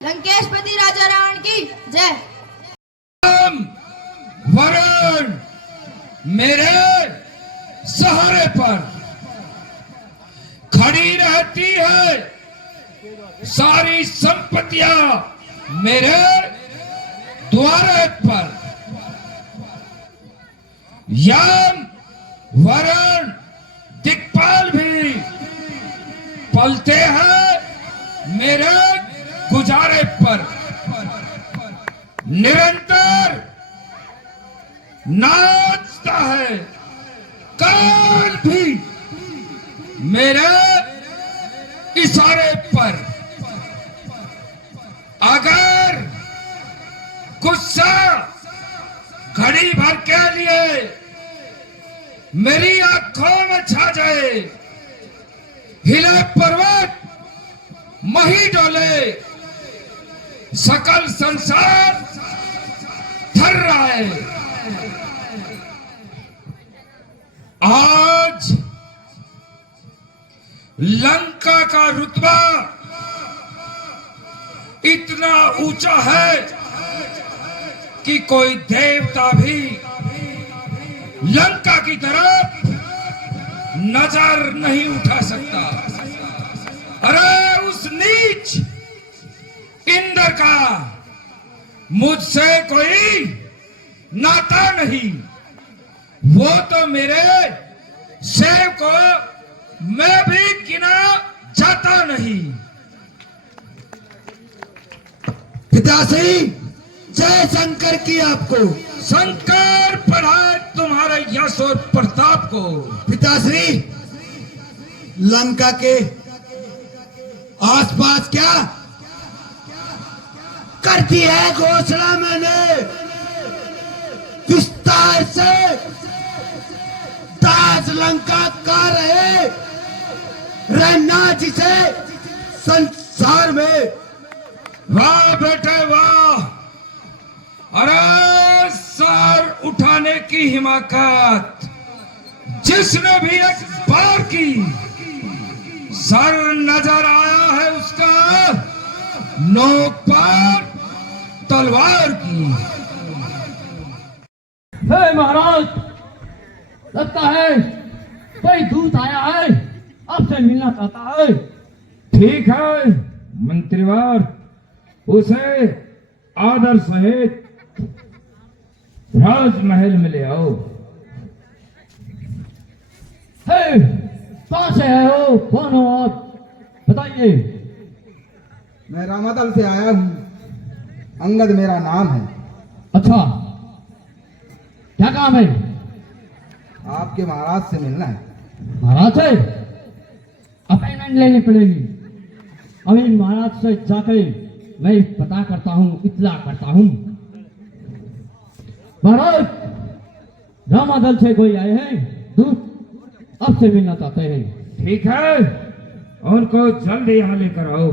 लंकेशपति राजा रावण की जय। वरुण मेरे सहारे पर खड़ी रहती है, सारी संपत्तियां मेरे द्वारे पर। यम वरुण दिक्पाल भी पलते हैं मेरे गुजारे पर। निरंतर नाचता है काल भी मेरे इशारे पर। अगर गुस्सा घड़ी भर के लिए मेरी आंखों में छा जाए, हिले पर्वत मही डोले, सकल संसार थर रहा है। आज लंका का रुतबा इतना ऊंचा है कि कोई देवता भी लंका की तरफ नजर नहीं उठा सकता। अरे उस नीच इंद्र का मुझसे कोई नाता नहीं। वो तो मेरे सेव को मैं भी गिना जाता नहीं। पिताश्री जय शंकर की आपको। शंकर पढ़ाए तुम्हारे यश और प्रताप को। पिताश्री लंका के आसपास क्या करती है घोषणा मैंने विस्तार से ताज लंका का रहे रहना जिसे संसार में। वाह बेटे वाह, अरे सर उठाने की हिमाकत जिसने भी एक बार की, सर नजर आया है उसका नोक पर तलवार की। हे महाराज, लगता है कोई दूत आया है, आपसे मिलना चाहता है। ठीक है मंत्रीवर, उसे आदर सहित राजमहल में ले आओ। हे, कहाँ से आए हो, कौन हो आप, बताइए। मैं रामादल से आया हूँ, अंगद मेरा नाम है। अच्छा, क्या काम है? आपके महाराज से मिलना है। महाराज से अपॉइंटमेंट लेनी पड़ेगी। अभी महाराज से जाके मैं पता करता हूँ, इत्तला करता हूँ। महाराज, रामादल से कोई आए हैं, दूत आपसे मिलना चाहते हैं। ठीक है, उनको जल्दी यहाँ लेकर आओ।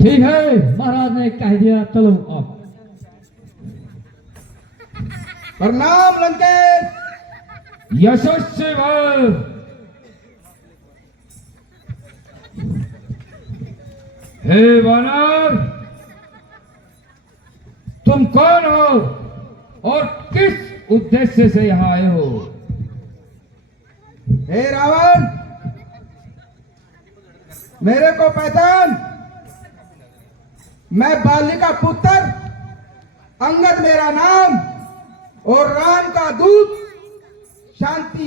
ठीक है, महाराज ने कह दिया, चलो आप। प्रणाम लंकेश। यशस्वी भव। हे वानर, तुम कौन हो और किस उद्देश्य से यहाँ आए हो? हे रावण, मेरे को पहचान। मैं बाली का पुत्र, अंगद मेरा नाम, और राम का दूत शांति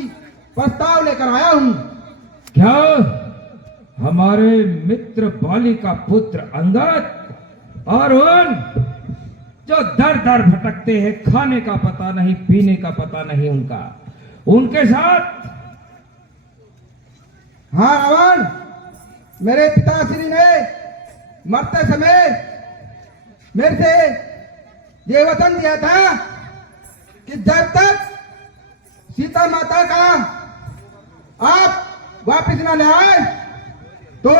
प्रस्ताव लेकर आया हूँ। क्या हमारे मित्र बाली का पुत्र अंगद और उन जो दर दर भटकते हैं, खाने का पता नहीं, पीने का पता नहीं उनका, उनके साथ? हाँ रावण, मेरे पिताश्री ने मरते समय मेरे से ये वचन दिया था कि जब तक सीता माता का आप वापिस न ले आए तो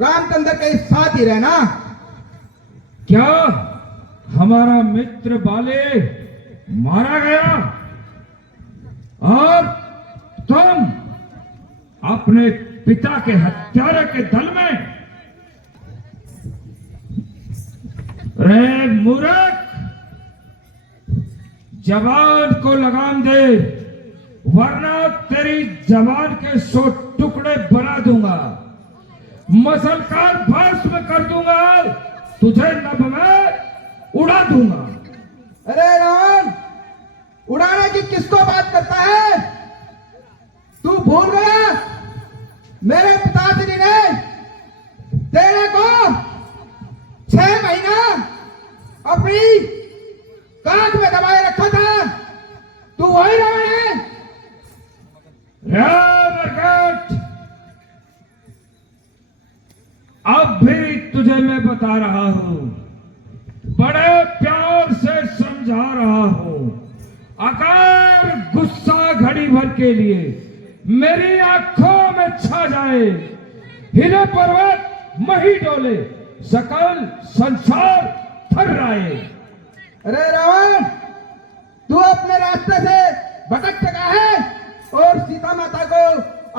रामचंद्र के साथ ही रहना। क्या हमारा मित्र बाले मारा गया और तुम अपने पिता के हत्यारे के दल में रे मूर्ख, जवान को लगाम दे, वरना तेरी जवान के 100 टुकड़े बना दूंगा, मसलकार भस्म कर दूंगा, तुझे नभ में उड़ा दूंगा। अरे रावण, उड़ाने की किसको बात करता है? तू भूल गया मेरे पिताश्री ने तेरे को 6 महीना अपनी काट में दबाए रखा था। तू वही रावण है? मरकट, अब भी तुझे मैं बता रहा हूं, बड़े प्यार से समझा रहा हूं। अगर गुस्सा घड़ी भर के लिए मेरी आंखों में छा जाए, हिले पर्वत मही डोले, सकल संसार थर्राए। अरे रावण, तू अपने रास्ते से भटक चुका है और सीता माता को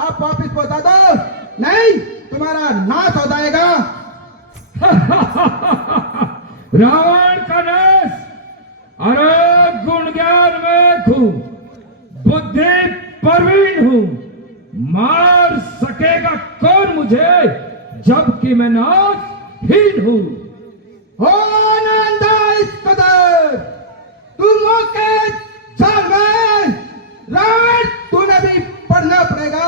आप वापिस पहुंचा दो, नहीं तुम्हारा नाश हो जाएगा। रावण का नाश? अरे गुण ज्ञान में खूं, बुद्धि परवीन हूं, मार सकेगा कौन मुझे, जबकि मैं नाशहीन हूं। हो नंदा इस कदर तू मौके जाल में, रावण तूने भी पढ़ना पड़ेगा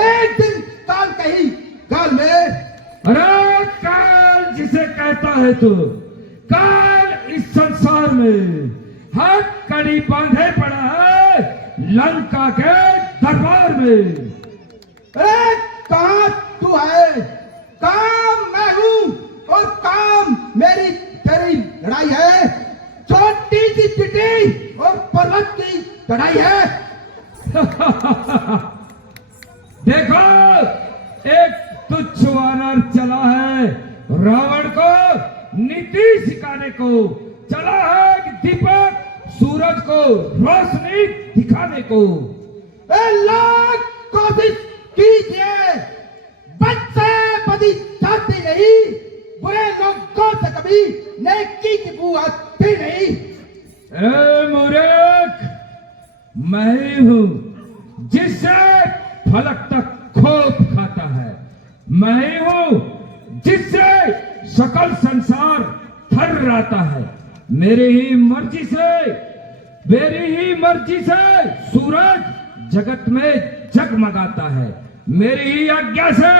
एक दिन काल कही काल में। अरे काल जिसे कहता है तू, काल इस संसार में हर कड़ी बांधे पड़ा है लंका के दरबार में। अरे कहां तू है? काम मैं हूं और काम मेरी तेरी लड़ाई है। छोटी सी चिट्ठी और पर्वत की लड़ाई है। देखो, एक तुच्छ वानर चला है रावण को नीति सिखाने को, चला है दीपक सूरज को रोशनी दिखाने को। लाख कोशिश कीजिए, बच्चे बदी जाती नहीं, बुरे लोगों से कभी नेकी की बू आती नहीं। ए मूर्ख, मैं ही हूं जिससे फलक तक खोप खाता है, मैं ही हूं जिससे सकल संसार थर्राता है। मेरी ही मर्जी से सूरज जगत में जगमगाता है, मेरी ही आज्ञा से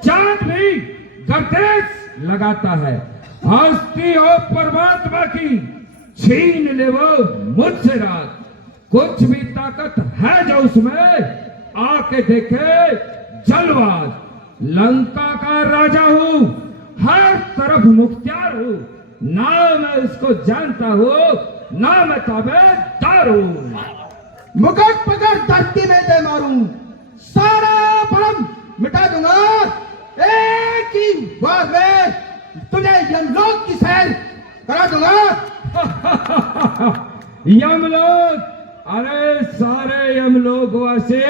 चांद भी गर्देश लगाता है। हस्ती और परमात्मा की छीन ले वो मुझसे रात, कुछ भी ताकत है जो उसमें, आके देखे जलवाज। लंका का राजा हूं, हर तरफ मुख्तियार हूं, ना मैं उसको जानता हूं, ना मैं ताबेदार हूं। मुकुट पकड़ धरती में दे मारूं, सारा भरम मिटा दूंगा। एक ही बार में तुझे यमलोक की सैर करा दूंगा। यमलोक? अरे सारे यमलोक वासी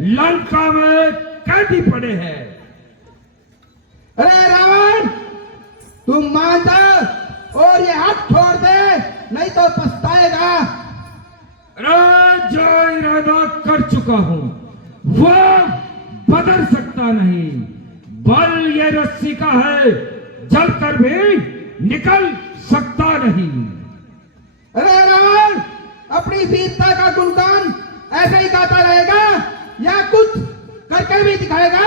लंका में कैदी पड़े हैं। अरे रावण, तुम मान जा और ये हाथ छोड़ दे, नहीं तो पछताएगा। अरे जो इरादा कर चुका हूं वो बदल सकता नहीं, बल ये रस्सी का है, जलकर भी निकल सकता नहीं। अरे रावण, अपनी वीरता का गुणगान ऐसे ही गाता रहेगा या कुछ करके भी दिखाएगा?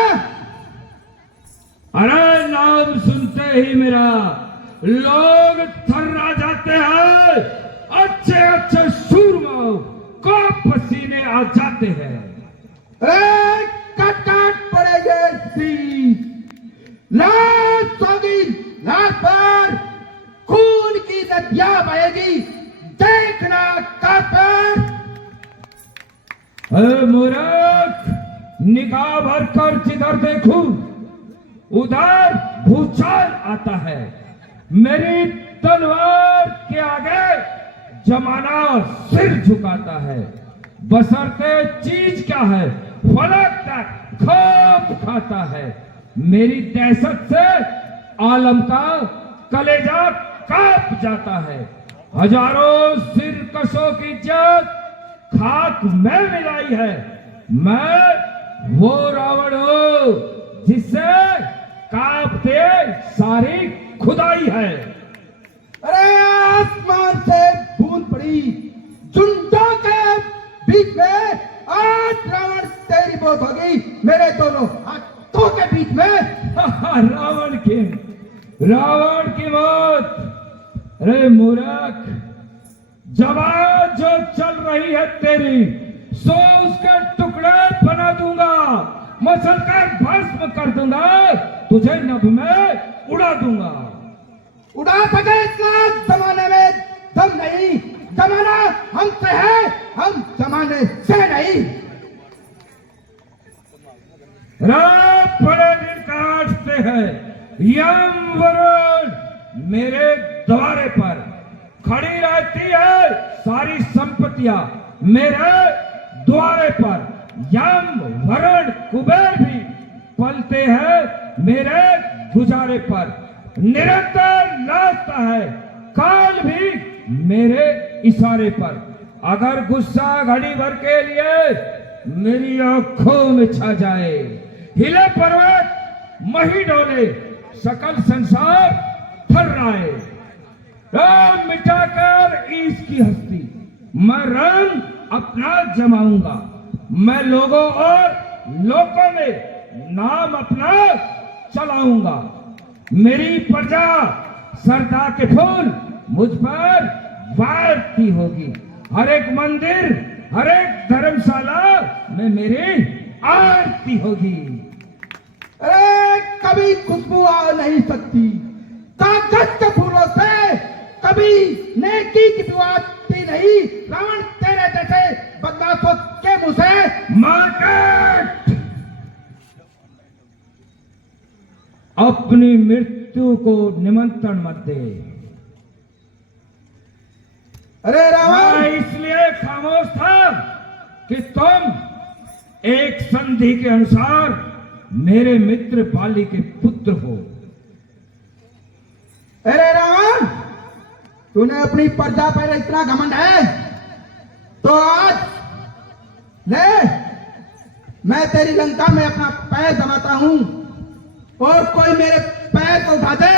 अरे नाम सुनते ही मेरा लोग थर्रा जाते हैं, अच्छे अच्छे सूरमाओं को पसीने आ जाते हैं। अरे कट कट पड़ेगे शीश, लाश होगी लाश पर, खून की नदियां बहेगी, देखना काफिर। मूर्ख, निगाह भर कर जिधर देखूं उधर भूचाल आता है। मेरी तलवार के आगे जमाना सिर झुकाता है। बशर्ते चीज क्या है, फलक तक खौफ खाता है। मेरी दहशत से आलम का कलेजा कांप जाता है। हजारों सिरकशों की इज्जत खाक में मिलाई है। मैं वो रावण हूं जिससे कांपते सारी खुदाई है। अरे आसमान से बूंद पड़ी झुंडों के बीच में, आज रावण तेरी मौत हो गई मेरे दोनों हाथों के बीच में। रावण की मौत। अरे मूर्ख, जवान जो चल रही है तेरी, सो उसके टुकड़े बना दूंगा, मसल कर भस्म कर दूंगा, तुझे नभ में उड़ा दूंगा। उड़ा सके इतना जमाने में दम नहीं, जमाना हमसे है, हम जमाने से नहीं। रात बड़े दिन काटते हैं, यम वरुण मेरे द्वारे पर खड़ी रहती है, सारी संपत्तियां मेरे द्वारे पर। यम वरुण कुबेर भी पलते हैं मेरे गुजारे पर। निरंतर नाचता है काल भी मेरे इशारे पर। अगर गुस्सा घड़ी भर के लिए मेरी आंखों में छा जाए, हिले पर्वत मही डोले, सकल संसार थर्राए, मिटाकर इसकी हस्ती मैं रंग अपना जमाऊंगा। मैं लोगों और लोगों में नाम अपना चलाऊंगा। मेरी प्रजा सरदा के फूल मुझ पर वारती होगी। हर एक मंदिर, हर एक धर्मशाला में मेरी आरती होगी। अरे कभी खुशबू आ नहीं सकती कागज के फूलों से, कभी नेकी की बुआती नहीं रावण तेरे जैसे बदमाशों के मुंह से। मार्केट अपनी मृत्यु को निमंत्रण मत दे। अरे रावण, मैं इसलिए खामोश था कि तुम एक संधि के अनुसार मेरे मित्र बाली के पुत्र हो। अरे रावण, तूने अपनी प्रजा पर इतना घमंड है तो आज ले, मैं तेरी लंका में अपना पैर दबाता हूं, और कोई मेरे पैर को उठा दे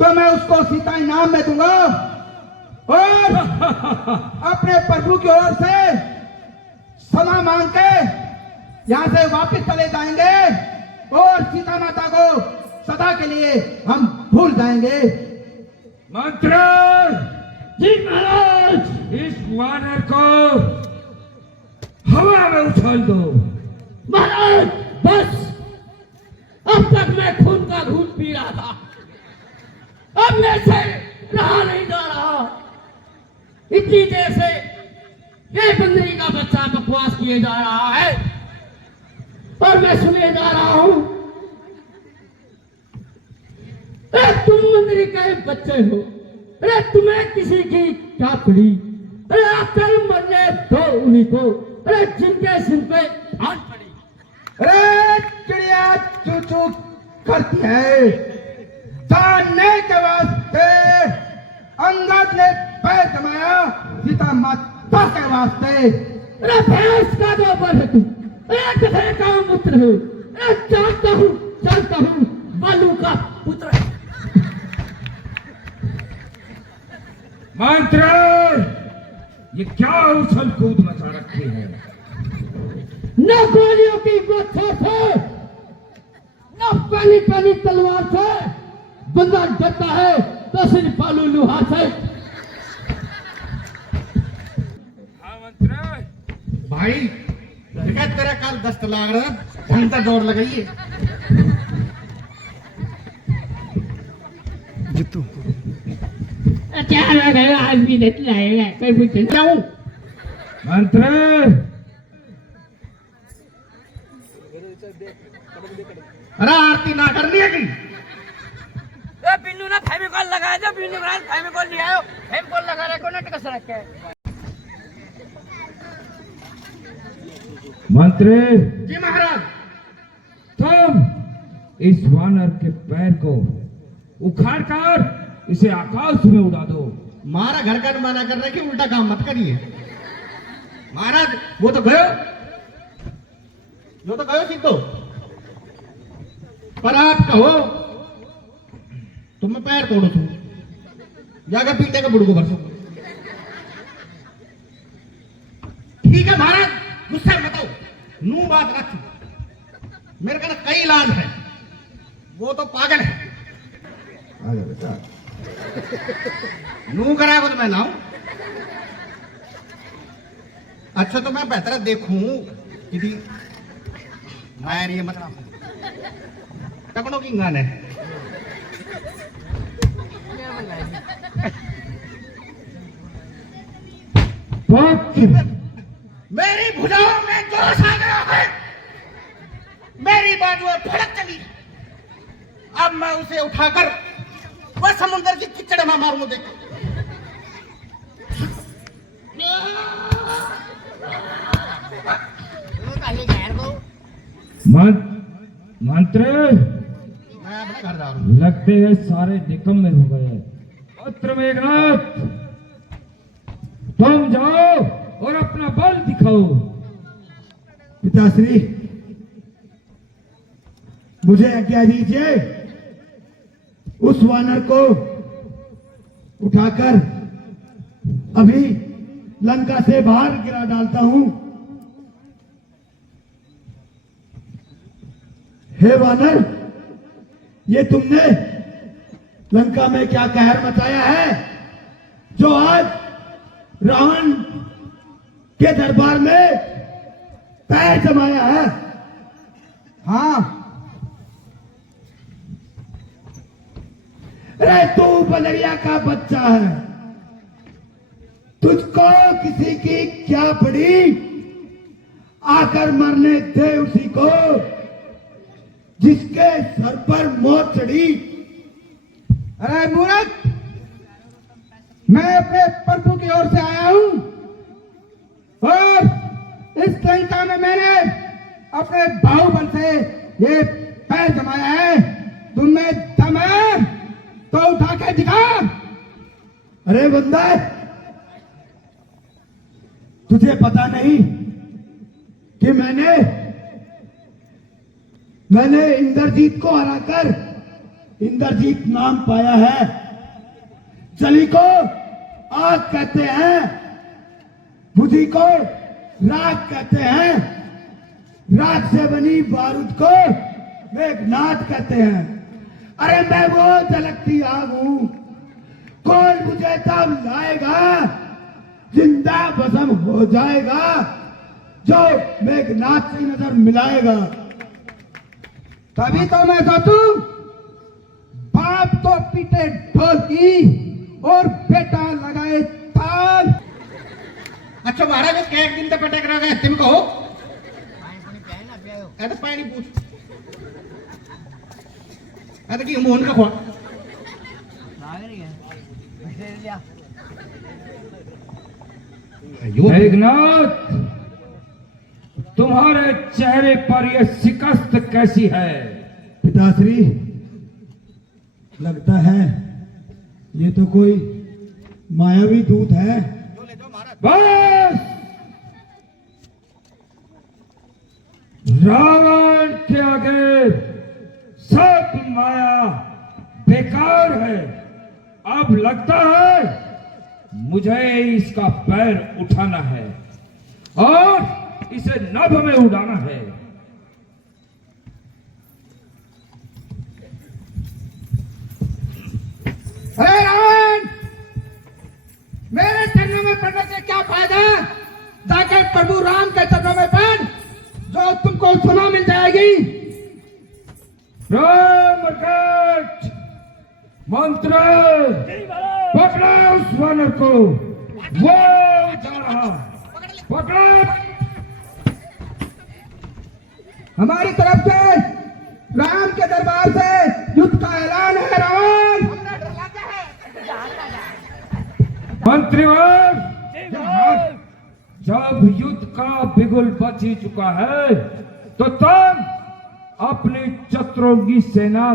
तो मैं उसको सीता इनाम में दूंगा, और अपने प्रभु की ओर से क्षमा मांग के यहां से वापस चले जाएंगे, और सीता माता को सदा के लिए हम भूल जाएंगे। मंत्र जी महाराज। इस वानर को हवा में उछाल दो। महाराज बस, अब तक मैं खून का घूंट पी रहा था, अब मेरे से रहा नहीं जा रहा। इतनी देर से ये बंदरी का बच्चा बकवास किए जा रहा है और मैं सुने जा रहा हूं। अरे तुम मंदिर के बच्चे हो, अरे तुम्हें किसी की क्या पड़ी? अरे आकर मरने दो उन्हीं को, अरे जिनके सिर पे हाथ पड़ी। अरे चिड़िया चू चू करती है, जानने के वास्ते अंगद ने पैर जमाया, सीता माता के वास्ते। अरे भैंस का गोबर है तू, अरे गधे का मूत्र है, अरे जानता हूँ बालू का पुत्र है। मंत्र, ये क्या उछल कूद मचा रखी है? न गोलियों की बच्चे थे, न पानी तलवार से, बंदा डरता है तो सिर्फ बालू लुहा से। हाँ मंत्र, भाई देखा तेरा काल दस्त लाग रहा, ढंग से दौड़ लगाइए। क्या आदमी लाएगा कोई पूछे जाऊं। मंत्र अरे आरती ना करनी है कि बिन्नू ना फेविकॉल लगाया जो बिन्नू ब्रांड फेविकॉल ले आयो, फेविकॉल लगा रखे ना टिकस रखे। मंत्री जी महाराज। तुम इस वानर के पैर को उखाड़ कर इसे आकाश में उड़ा दो। मारा घर का मना कर रहे कि उल्टा काम मत करिए महाराज। वो तो गयो, जो तो गयो सिद्धो, पर आप कहो तो मैं पैर तोड़ू तू जाकर पीटे का बुड़को भर सकूं। ठीक है महाराज, गुस्सा मत हो, नू बात रख। मेरे का कई इलाज है, वो तो पागल है। आजा बेटा। नू कराएगा तो मैं लाऊं। अच्छा तो मैं बेहतर देखूं कि मैं ये मत टकड़ों की गान है। मेरी भुजाओं में जोश आ गया है, मेरी बाजुएं फड़क चली। अब मैं उसे उठाकर वह समुद्र की कीचड़ में मारूंगा। देखो मंत्र मैं अपने घर जा रहा हूं। लगते हैं सारे निकम्मे हो गए। पुत्र मेघनाथ, तुम जाओ और अपना बल दिखाओ। पिताश्री, मुझे आज्ञा दीजिए, उस वानर को उठाकर अभी लंका से बाहर गिरा डालता हूं। हे वानर, ये तुमने लंका में क्या कहर मचाया है, जो आज रावण के दरबार में पैर जमाया है। हाँ, अरे तू बलरिया का बच्चा है, तुझको किसी की क्या पड़ी, आकर मरने दे उसी को जिसके सर पर मौत चढ़ी। अरे मूर्ख, मैं अपने प्रभु की ओर से आया हूं और इस लंका में मैंने अपने बाहुबल से ये पैर जमाया है। तुमने दम है तो उठा के दिखा। अरे बंदा, तुझे पता नहीं कि मैंने इंद्रजीत को हराकर इंद्रजीत नाम पाया है। जली को आग कहते हैं, बुद्धि को राख कहते हैं, राख से बनी बारूद को मेघनाथ कहते हैं। अरे मैं वो झलकती आग हूं, कौन मुझे तब लाएगा, जिंदा भस्म हो जाएगा जो मेघनाथ से नजर मिलाएगा। तभी तो मैं सोचूं, बाप तो पीटे ढोल की और बेटा लगाए ताल। अच्छा महाराज, एक दिन तो पटक रहा है, तुम कहो तो पानी पूछ कि मोहन का खोआ मेघनाथ, तुम्हारे चेहरे पर यह शिकस्त कैसी है? पिताश्री, लगता है ये तो कोई मायावी दूत है। बस, रावण के आगे सब माया बेकार है। अब लगता है मुझे इसका पैर उठाना है और इसे नभ में उड़ाना है। अरे रावण, मेरे चरणों में पड़ने से क्या फायदा? जाके प्रभु राम के चरणों में पड़, जो तुमको सुना मिल जाएगी। रामकट मंत्र पकड़ा उस वानर को, वो जा रहा, पकड़ा। हमारी तरफ से राम के दरबार से युद्ध का ऐलान है। रावण, मंत्रीवर, जब युद्ध का बिगुल बच ही चुका है तो तुम अपनी चतुरंगी सेना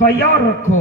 तैयार रखो।